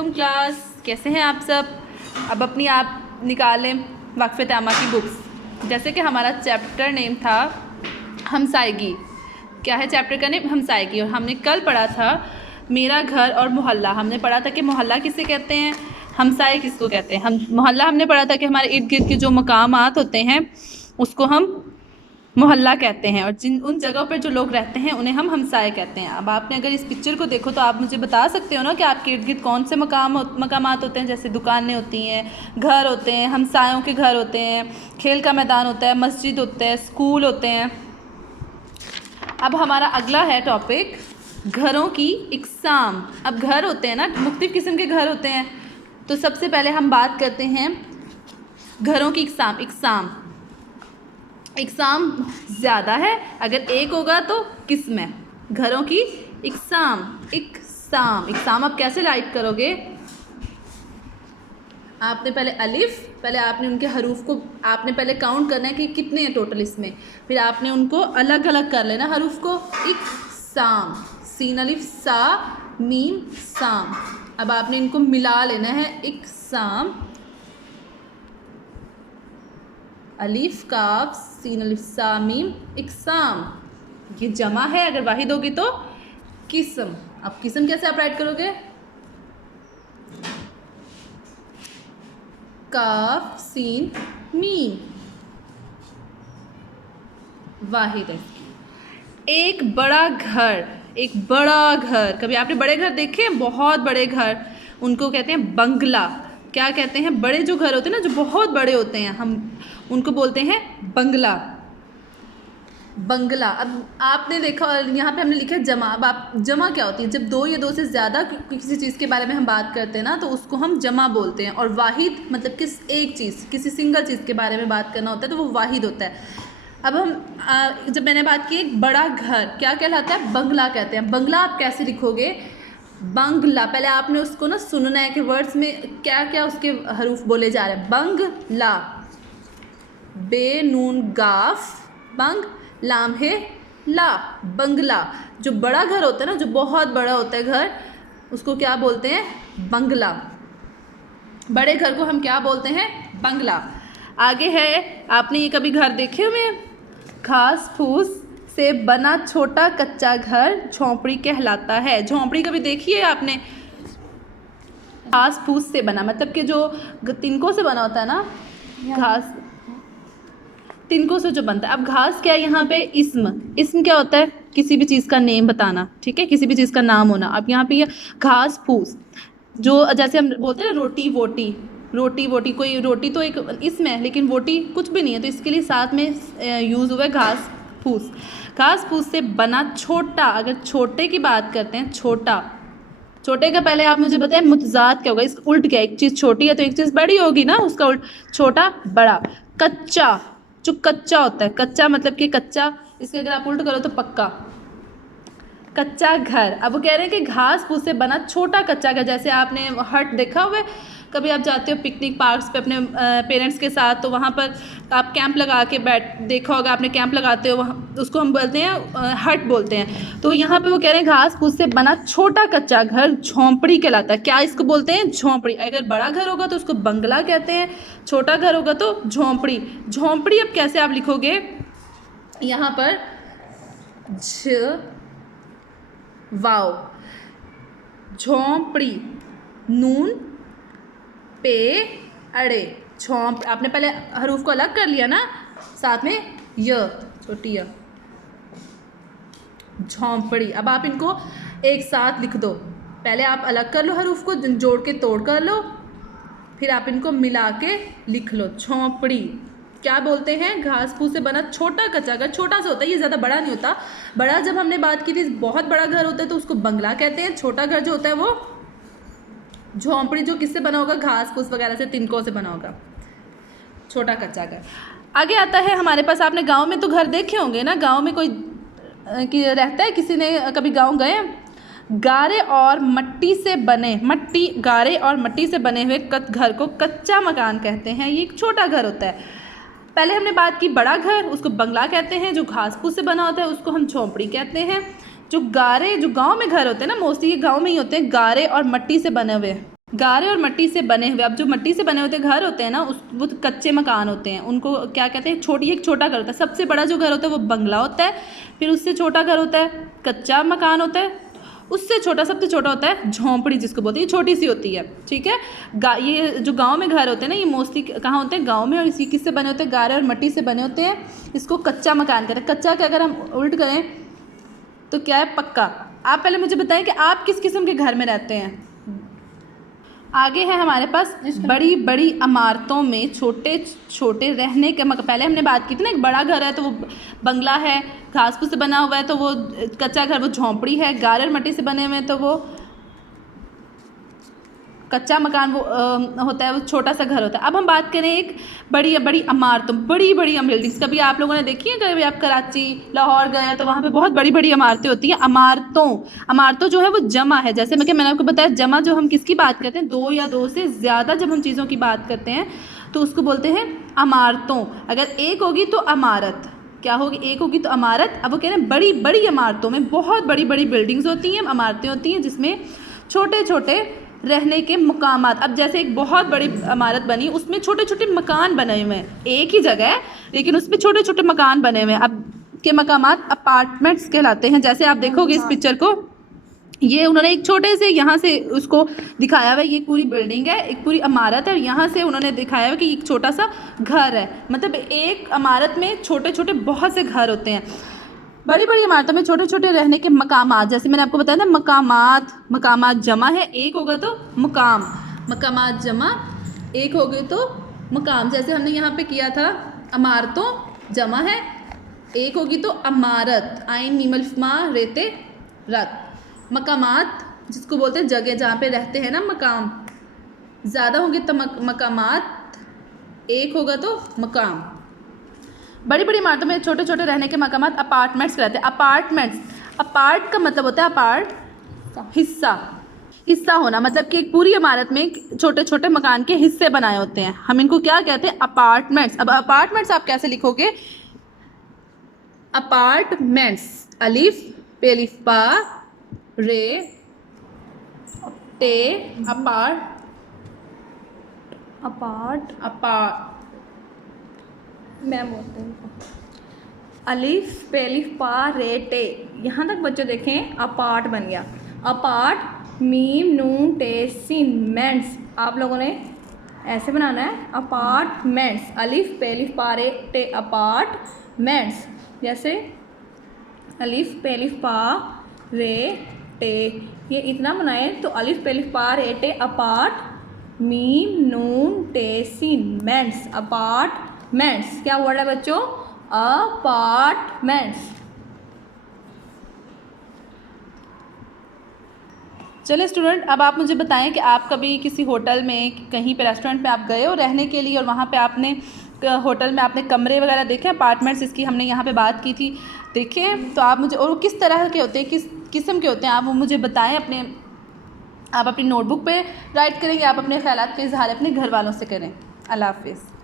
वालेकुम क्लास, कैसे हैं आप सब। अब अपनी आप निकालें वक्फ़े तैमा की बुक्स। जैसे कि हमारा चैप्टर नेम था हमसायगी। क्या है चैप्टर का नेम? हमसायगी। और हमने कल पढ़ा था मेरा घर और मोहल्ला। हमने पढ़ा था कि मोहल्ला किसे कहते हैं, हमसाए किसको कहते हैं। हम मोहल्ला हमने पढ़ा था कि हमारे इर्द गिर्द के जो मकामात होते हैं उसको हम मोहल्ला कहते हैं, और जिन उन जगहों पर जो लोग रहते हैं उन्हें हम हमसाए कहते हैं। अब आपने अगर इस पिक्चर को देखो तो आप मुझे बता सकते हो ना कि आपके इर्द गिर्द कौन से मकामात होते हैं। जैसे दुकानें होती हैं, घर होते हैं, हमसायों के घर होते हैं, खेल का मैदान होता है, मस्जिद होता है, स्कूल होते हैं। अब हमारा अगला है टॉपिक घरों की इकसाम। अब घर होते हैं ना, मुख्तलिफ किस्म के घर होते हैं। तो सबसे पहले हम बात करते हैं घरों की इकसाम। इकसाम ज़्यादा है, अगर एक होगा तो किस्म है। घरों की इकसाम आप कैसे राइट करोगे? आपने पहले पहले आपने उनके हरूफ को आपने पहले काउंट करना है कि कितने हैं टोटल इसमें, फिर आपने उनको अलग अलग कर लेना हरूफ को। इकसाम, सीन अलिफ सा मीम साम। अब आपने इनको मिला लेना है। इकसाम, अलिफ काफ सीन अलिफ सा मीम इकसाम। ये जमा है, अगर वाहिद होगी तो किस्म। अब किस्म कैसे आप राइट करोगे? काफ सीन मीम, वाहिद है। एक बड़ा घर, कभी आपने बड़े घर देखे हैं? बहुत बड़े घर, उनको कहते हैं बंगला। क्या कहते हैं? बड़े जो घर होते हैं ना, जो बहुत बड़े होते हैं, हम उनको बोलते हैं बंगला। अब आपने देखा, यहाँ पे हमने लिखा है जमा। अब आप जमा क्या होती है? जब दो या दो से ज़्यादा किसी चीज़ के बारे में हम बात करते हैं ना, तो उसको हम जमा बोलते हैं। और वाहिद मतलब एक चीज़, किसी सिंगल चीज़ के बारे में बात करना होता है तो वो वाहिद होता है। अब हम जब मैंने बात की एक बड़ा घर क्या कहलाता है? बंगला कहते हैं। बंगला आप कैसे लिखोगे? बंगला, पहले आपने उसको ना सुनना है कि वर्ड्स में क्या क्या उसके हरूफ बोले जा रहे हैं। बंगला, बे नून गाफ, बंग लाम है ला, बंगला। जो बड़ा घर होता है ना, जो बहुत बड़ा होता है घर, उसको क्या बोलते हैं? बंगला। बड़े घर को हम क्या बोलते हैं? बंगला। आगे है, आपने ये कभी घर देखे हुए हैं? घास फूस से बना छोटा कच्चा घर झोंपड़ी कहलाता है। झोंपड़ी कभी देखी है आपने? घास फूस से बना मतलब कि जो तिनकों से बना होता है ना, घास तिनकों से जो बनता है। अब घास क्या है यहाँ पे? इस्म क्या होता है? किसी भी चीज़ का नेम बताना, ठीक है, किसी भी चीज़ का नाम होना। अब यहाँ पे ये घास फूस, जो जैसे हम बोलते हैं ना रोटी वोटी, कोई रोटी तो एक इसम है, लेकिन वोटी कुछ भी नहीं है, तो इसके लिए साथ में यूज़ हुआ है घास फूस से बना छोटा। अगर छोटे की बात करते हैं, छोटे का पहले आप मुझे बताएं मुतजाद क्या होगा? इसका उल्ट क्या है? एक चीज़ छोटी है तो एक चीज़ बड़ी होगी ना, उसका उल्ट। छोटा बड़ा। कच्चा, जो कच्चा होता है, कच्चा मतलब कि कच्चा, इसके अगर आप उल्ट करो तो पक्का। कच्चा घर। अब वो कह रहे हैं कि घास फूस से बना छोटा कच्चा घर। जैसे आपने हट देखा हुआ है, कभी आप जाते हो पिकनिक पार्क्स पे अपने पेरेंट्स के साथ, तो वहाँ पर आप कैंप लगा के देखा होगा आपने, कैंप लगाते हो वहाँ, उसको हम बोलते हैं हट बोलते हैं। तो यहाँ पे वो कह रहे हैं घास फूस से बना छोटा कच्चा घर झोंपड़ी कहलाता है। क्या इसको बोलते हैं? झोंपड़ी। अगर बड़ा घर होगा तो उसको बंगला कहते हैं, छोटा घर होगा तो झोंपड़ी। अब कैसे आप लिखोगे? यहाँ पर झ वाव, झोंपड़ी, नून पे अड़े, झोंप। आपने पहले हरूफ को अलग कर लिया ना, साथ में य, छोटी य, झोंपड़ी। अब आप इनको एक साथ लिख दो। पहले आप अलग कर लो हरूफ को, जोड़ के तोड़ कर लो, फिर आप इनको मिला के लिख लो। झोंपड़ी क्या बोलते हैं? घास फूस से बना छोटा कच्चा घर। छोटा सा होता है, ये ज़्यादा बड़ा नहीं होता। बड़ा जब हमने बात की थी, बहुत बड़ा घर होता है तो उसको बंगला कहते हैं। छोटा घर जो होता है वो झोंपड़ी, जो किससे बना होगा? घास फूस वगैरह से, तिनकों से बना होगा, छोटा कच्चा घर। आगे आता है हमारे पास, आपने गांव में तो घर देखे होंगे ना, गांव में कोई रहता है, किसी ने कभी गांव गए? गारे और मट्टी से बने हुए घर को कच्चा मकान कहते हैं। ये एक छोटा घर होता है। पहले हमने बात की बड़ा घर, उसको बंगला कहते हैं। जो घास फूस से बना होता है उसको हम झोंपड़ी कहते हैं। जो गाँव में घर होते हैं ना, मोस्टली ये गाँव में ही होते हैं, गारे और मट्टी से बने हुए। गारे और मिट्टी से बने हुए, अब जो मिट्टी से बने हुए घर होते हैं ना, वो कच्चे मकान होते हैं, उनको क्या कहते हैं, एक छोटा घर होता है। सबसे बड़ा जो घर होता है वो बंगला होता है, फिर उससे छोटा घर होता है कच्चा मकान होता है, उससे छोटा सबसे छोटा होता है झोंपड़ी, जिसको बोलते हैं, ये छोटी सी होती है, ठीक है। ये जो गांव में घर होते हैं ना, ये मोस्टली कहाँ होते हैं, गांव में, और इसी किससे बने होते हैं, गारे और मिट्टी से बने होते हैं। इसको कच्चा मकान कहते हैं। कच्चा का अगर हम उल्ट करें तो क्या है, पक्का। आप पहले मुझे बताएं कि आप किस किस्म के घर में रहते हैं। आगे है हमारे पास बड़ी बड़ी इमारतों में छोटे छोटे रहने के पहले हमने बात की थी ना, एक बड़ा घर है तो वो बंगला है, घास फूस से बना हुआ है तो वो कच्चा घर, वो झोंपड़ी है। गारे और मिट्टी से बने हुए हैं तो वो कच्चा मकान, वो होता है, वो छोटा सा घर होता है। अब हम बात करें एक बड़ी बड़ी इमारतों, बड़ी बड़ी बिल्डिंग्स। कभी आप लोगों ने देखी है, कभी आप कराची लाहौर गए तो वहाँ पे बहुत बड़ी बड़ी इमारतें होती हैं। इमारतों जो है वो जमा है, जैसे मैंने आपको बताया, जमा जो हम किसकी बात करते हैं, दो या दो से ज़्यादा जब हम चीज़ों की बात करते हैं तो उसको बोलते हैं इमारतों। अगर एक होगी तो इमारत, क्या होगी, एक होगी तो इमारत। अब वो कह रहे हैं बड़ी बड़ी इमारतों में बहुत बड़ी बड़ी बिल्डिंग्स होती हैं, इमारतें होती हैं, जिसमें छोटे छोटे रहने के मकामात। अब जैसे एक बहुत बड़ी इमारत बनी, उसमें छोटे छोटे मकान बने हुए हैं, एक ही जगह है लेकिन उसमें छोटे छोटे मकान बने हुए हैं। अब के मकामात अपार्टमेंट्स कहलाते हैं। जैसे आप देखोगे इस पिक्चर को, ये उन्होंने एक छोटे से यहाँ से उसको दिखाया हुआ है, ये पूरी बिल्डिंग है, एक पूरी इमारत है, और यहाँ से उन्होंने दिखाया हुआ कि एक छोटा सा घर है। मतलब एक इमारत में छोटे छोटे बहुत से घर होते हैं। बड़ी बड़ी इमारतों में छोटे छोटे रहने के मकामात, जैसे मैंने आपको बताया ना, मकामात जमा है, एक होगा तो मुकाम, मकामात जमा, एक हो गए तो मुकाम। जैसे हमने यहाँ पे किया था, इमारतों जमा है, एक होगी तो इमारत, आइन मीम मा रेते रत। मकामात जिसको बोलते हैं जगह जहाँ पे रहते हैं ना, मकाम, ज़्यादा होंगे तो मकामात, एक होगा तो मकाम। बड़ी बड़ी इमारतों में छोटे छोटे रहने के मकामात अपार्टमेंट्स कहते हैं। अपार्ट का मतलब होता है अपार्ट, हिस्सा होना, मतलब कि एक पूरी इमारत में छोटे छोटे मकान के हिस्से बनाए होते हैं, हम इनको क्या कहते हैं, अपार्टमेंट्स। अब अपार्टमेंट्स आप कैसे लिखोगे, अपार्टमेंट्स, अलिफ पे अलिफ पा रे टे, अपार्ट मैं बोलते हैं अलिफ पे अलिफ पा रे टे, यहाँ तक बच्चों देखें, अपार्ट बन गया। अपार्ट मीम नून टे सिन मेंट्स, आप लोगों ने ऐसे बनाना है, अपार्टमेंट्स, अलिफ पे अलिफ पा रे टे, अपार्टमेंट्स। जैसे अलिफ पे अलिफ पा रे टे, ये इतना बनाए तो अलिफ पे अलिफ पा रे टे, अपार्ट मीम नून टे सिन मेंट्स, अपार्टमेंट्स। क्या वर्ड है बच्चों, अपार्टमेंट्स। चलिए स्टूडेंट, अब आप मुझे बताएं कि आप कभी किसी होटल में, कहीं पे रेस्टोरेंट में आप गए हो रहने के लिए, और वहाँ पे आपने होटल में आपने कमरे वगैरह देखे, अपार्टमेंट्स इसकी हमने यहाँ पे बात की थी, देखे, तो आप मुझे, और वो किस तरह के होते हैं, किस किस्म के होते हैं, आप वो मुझे बताएं। आप अपनी नोटबुक पे राइट करेंगे, आप अपने ख्यालात का इजहार अपने घर वालों से करें। अल्लाह हाफिज़।